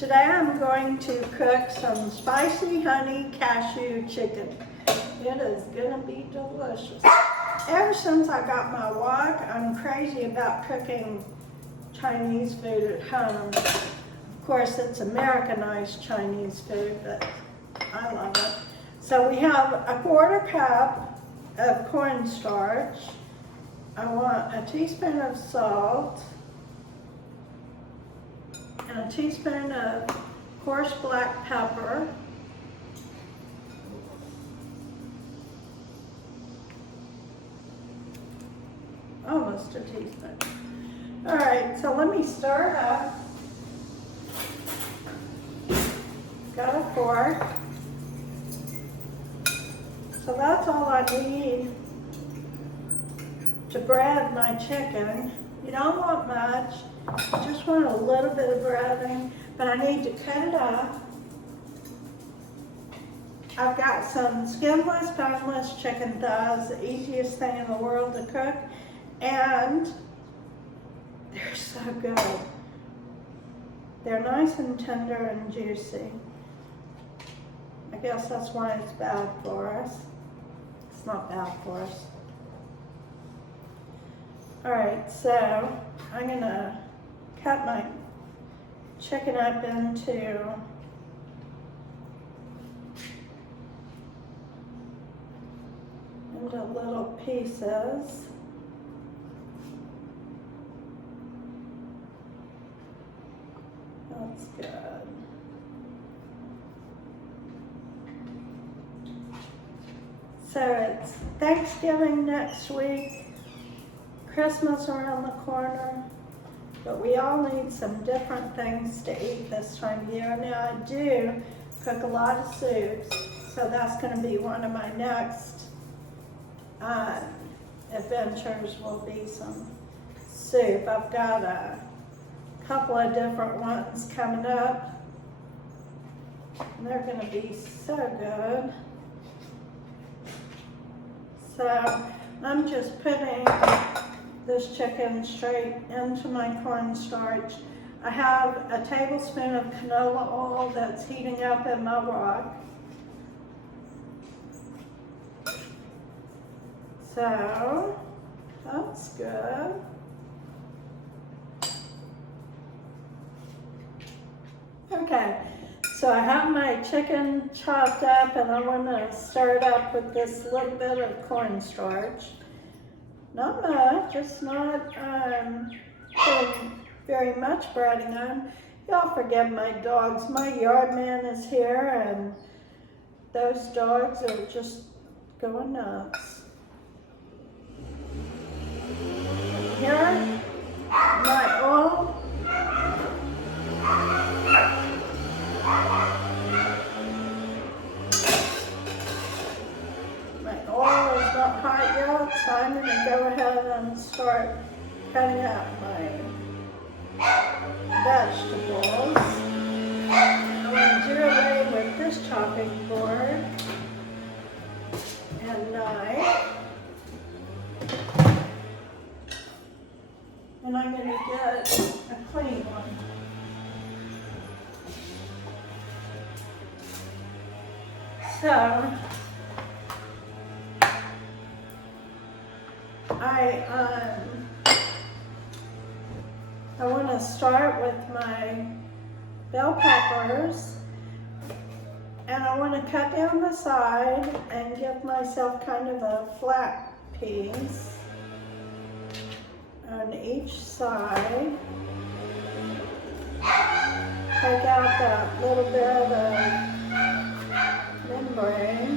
Today I'm going to cook some spicy honey cashew chicken. It is gonna be delicious. Ever since I got my wok, I'm crazy about cooking Chinese food at home. Of course, it's Americanized Chinese food, but I love it. So we have a 1/4 cup of cornstarch. I want a teaspoon of salt and a teaspoon of coarse black pepper. Almost a teaspoon. All right, so let me stir it up. Got a fork. So that's all I need to bread my chicken. You don't want much, you just want a little bit of breading, but I need to cut it up. I've got some skinless, boneless chicken thighs, the easiest thing in the world to cook, and they're so good. They're nice and tender and juicy. I guess that's why it's bad for us. It's not bad for us. All right, so I'm gonna cut my chicken up into little pieces. That's good. So it's Thanksgiving next week, Christmas around the corner, but we all need some different things to eat this time of year. Now I do cook a lot of soups, so that's going to be one of my next adventures will be some soup. I've got a couple of different ones coming up, and they're going to be so good. So I'm just putting this chicken straight into my cornstarch. I have a tablespoon of canola oil that's heating up in my wok. So that's good. Okay, so I have my chicken chopped up, and I want to stir it up with this little bit of cornstarch. Not much, it's not putting very much breading on. Y'all forgive my dogs. My yard man is here, and those dogs are just going nuts. Here, my oil. My oil is not hot yet, so I'm going to go ahead and start cutting out my vegetables. I'm going to do away with this chopping board and knife. And I'm going to get a clean one. So, I want to start with my bell peppers, and I want to cut down the side and give myself kind of a flat piece on each side. Take out that little bit of membrane.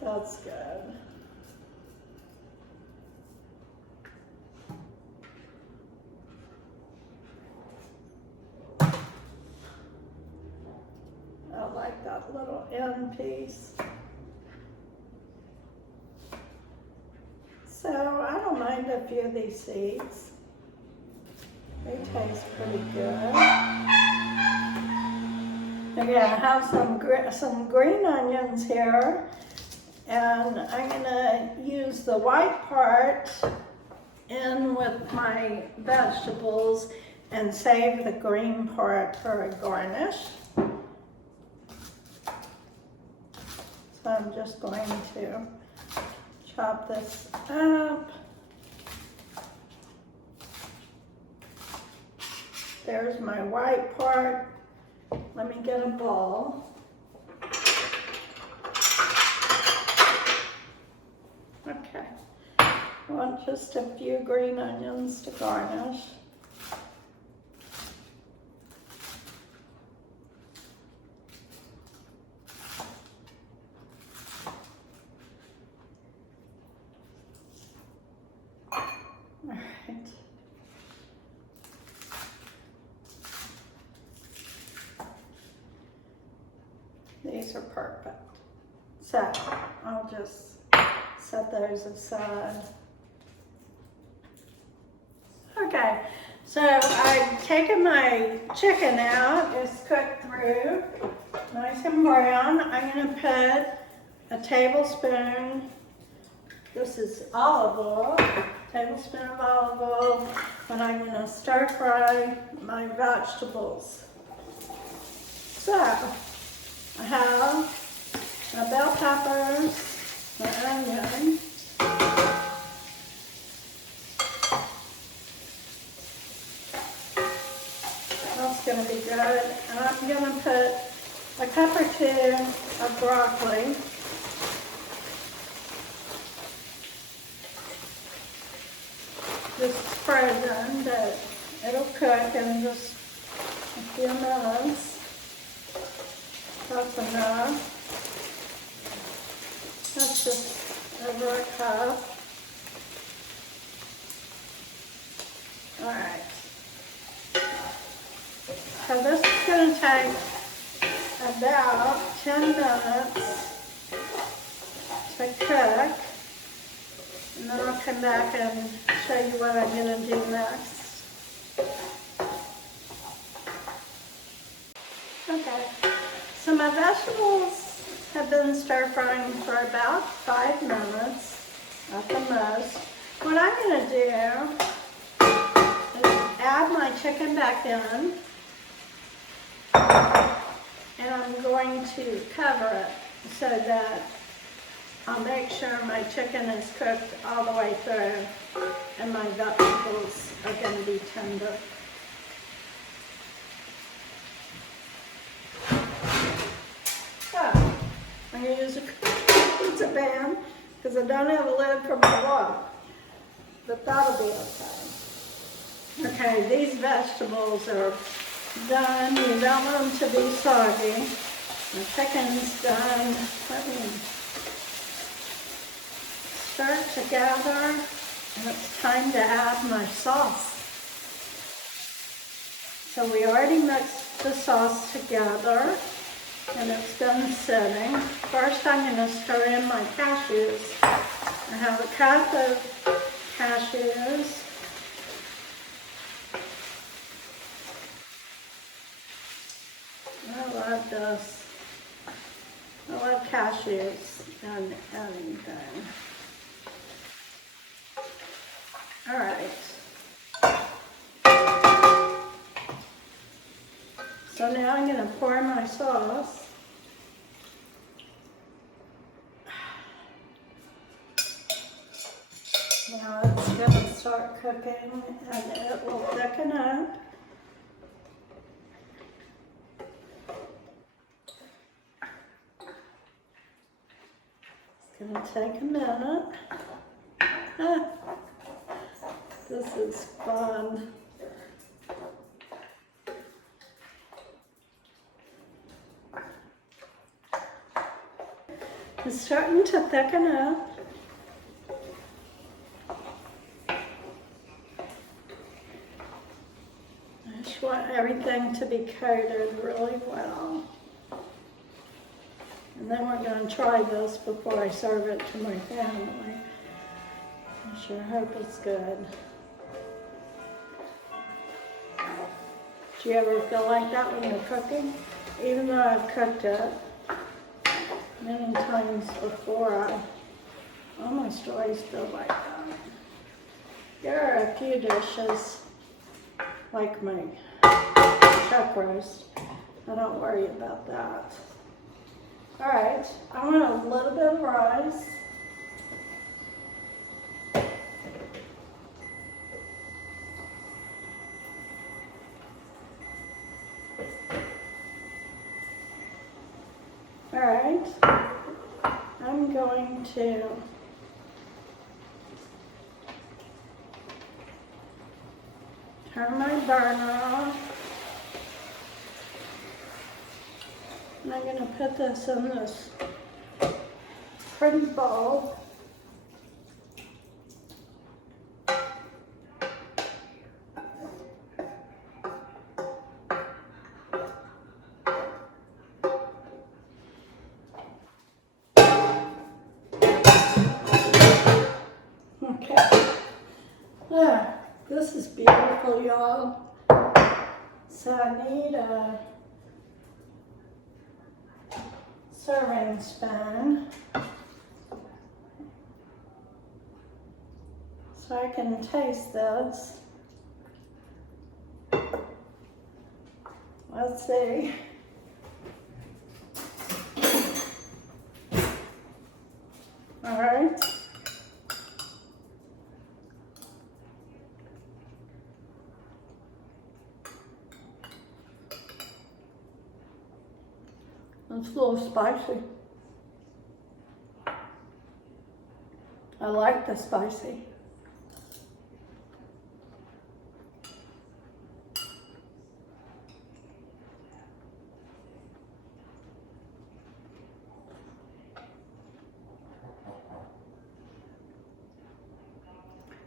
That's good. I like that little end piece. So I don't mind a few of these seeds. They taste pretty good. Okay, I have some green onions here, and I'm gonna use mix the white part in with my vegetables and save the green part for a garnish. So I'm just going to chop this up. There's my white part. Let me get a bowl. Okay. I want just a few green onions to garnish. These are perfect. So I'll just set those aside. Okay, so I've taken my chicken out. It's cooked through, nice and brown. I'm gonna put a tablespoon, this is olive oil, tablespoon of olive oil, and I'm gonna stir fry my vegetables. So, I have my bell peppers, my onion, that's going to be good, and I'm going to put a cup or two of broccoli. This is frozen, but it'll cook in just a few minutes. That's enough. That's just over a cup. All right. So this is going to take about 10 minutes to cook. And then I'll come back and show you what I'm going to do next. Okay. So my vegetables have been stir frying for about 5 minutes at the most. What I'm going to do is add my chicken back in, and I'm going to cover it so that I'll make sure my chicken is cooked all the way through and my vegetables are going to be tender. I'm going to use a pizza pan because I don't have a lid for my wok, but that'll be okay. Okay, these vegetables are done. You don't want them to be soggy. My chicken's done. Let me stir it together, and it's time to add my sauce. So we already mixed the sauce together, and it's been sitting. First I'm going to stir in my cashews. I have a cup of cashews. I love this. I love cashews and anything. All right. So now I'm going to pour my sauce. Now it's going to start cooking and it will thicken up. It's going to take a minute. This is fun. It's starting to thicken up. I just want everything to be coated really well. And then we're going to try this before I serve it to my family. I sure hope it's good. Do you ever feel like that when you're cooking? Even though I've cooked it many times before, I Almost always feel like that. There are a few dishes like my chuck roast. I don't worry about that. All right, I want a little bit of rice. All right, I'm going to turn my burner off. And I'm going to put this in this pretty bowl. Okay. There. This is beautiful, y'all. So I need a serving spoon so I can taste this. Let's see. All right. It's a little spicy. I like the spicy.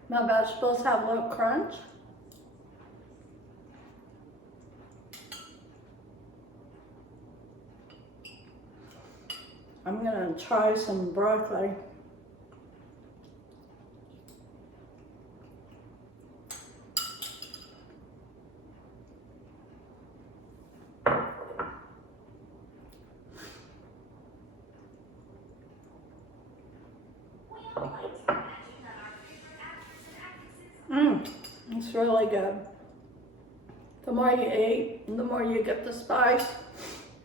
My vegetables have a little crunch. I'm gonna try some broccoli. It's really good. The more you eat, the more you get the spice,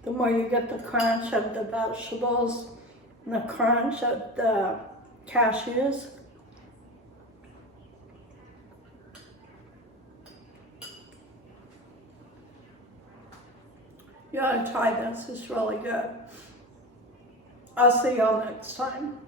the more you get the crunch of the vegetables and the crunch of the cashews. You ought to try this, it's really good. I'll see y'all next time.